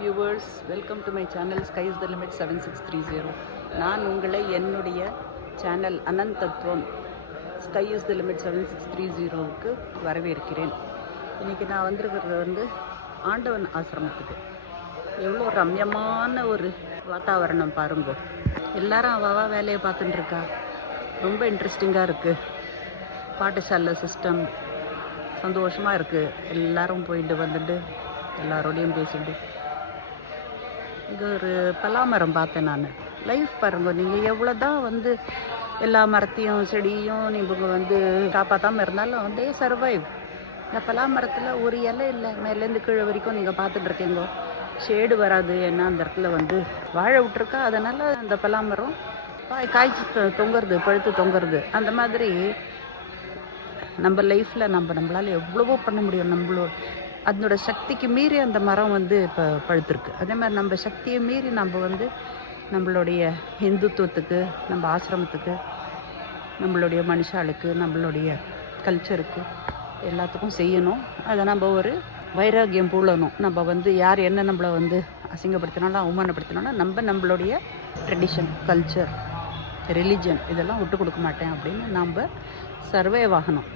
Viewers, welcome to my channel sky is the limit 7630. நான் உங்களை என்னுடைய சேனல் அனந்த் தத்துவம் ஸ்கை இஸ் த லிமிட் 7630க்கு வரவேற்கிறேன். இன்றைக்கி நான் வந்திருக்கிறது ஆண்டவன் ஆசிரமத்துக்கு. எவ்வளோ ரம்யமான ஒரு வாத்தாவரணம் பாருங்க. எல்லாரும் அவாவா வேலையை பார்த்துட்டு இருக்கா. ரொம்ப இன்ட்ரெஸ்டிங்காக இருக்குது. பாட்டுசாலை சிஸ்டம் சந்தோஷமாக இருக்குது. எல்லோரும் போயிட்டு வந்துட்டு எல்லாரோடையும் பேசிட்டு இங்கே ஒரு பலாமரம் பார்த்தேன் நான். லைஃப் பாருங்க, நீங்கள் எவ்வளோ தான் எல்லா மரத்தையும் செடியும் நீங்கள் காப்பாற்றாமல் இருந்தாலும் டே சர்வைவ். இந்த பலாமரத்தில் ஒரு இலை இல்லை, மேலேருந்து கீழே வரைக்கும் நீங்கள் பார்த்துட்டு இருக்கீங்க. ஷேடு வராது, ஏன்னா அந்த இடத்துல வாழை விட்டுருக்கா. அதனால் அந்த பலாமரம் காய்ச்சி தொங்குறது, பழுத்து தொங்குறது. அந்த மாதிரி நம்ம லைஃப்பில் நம்மளால் எவ்வளவோ பண்ண முடியும். அதனோட சக்திக்கு மீறி அந்த மரம் இப்போ பழுத்திருக்கு. அதே மாதிரி நம்ம சக்தியை மீறி நம்ம நம்மளுடைய இந்துத்துவத்துக்கு, நம்ம ஆசிரமத்துக்கு, நம்மளுடைய மனுஷாளுக்கு, நம்மளுடைய கல்ச்சருக்கு எல்லாத்துக்கும் செய்யணும். அதை நம்ம ஒரு வைராகியம் பூளணும். நம்ம யார் என்ன நம்மளை அசிங்கப்படுத்தினாலும் அவமானப்படுத்தினாலும் நம்மளுடைய ட்ரெடிஷன், கல்ச்சர், ரிலிஜன் இதெல்லாம் விட்டு கொடுக்க மாட்டேன் அப்படின்னு நம்ம சர்வைவ் ஆகணும்.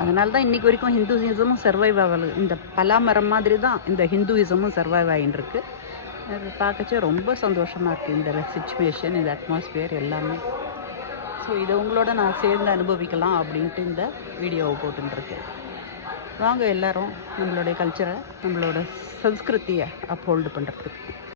அதனால தான் இன்றைக்கி வரைக்கும் ஹிந்துயிசமும் சர்வைவ் ஆகலை. இந்த பலாமரம் மாதிரி தான் இந்த ஹிந்துயிசமும் சர்வைவ் ஆகிட்டுருக்கு. அது பார்க்கச்சே ரொம்ப சந்தோஷமாக இருக்குது. இந்த சிச்சுவேஷன், இந்த அட்மாஸ்பியர் எல்லாமே. ஸோ இதை உங்களோட நான் சேர்ந்து அனுபவிக்கலாம் அப்படின்ட்டு இந்த வீடியோவை போட்டுருக்கேன். வாங்க எல்லோரும் நம்மளுடைய கல்ச்சரை, நம்மளோட சம்ஸ்கிருதியை அப்ஹோல்டு பண்ணுறதுக்கு.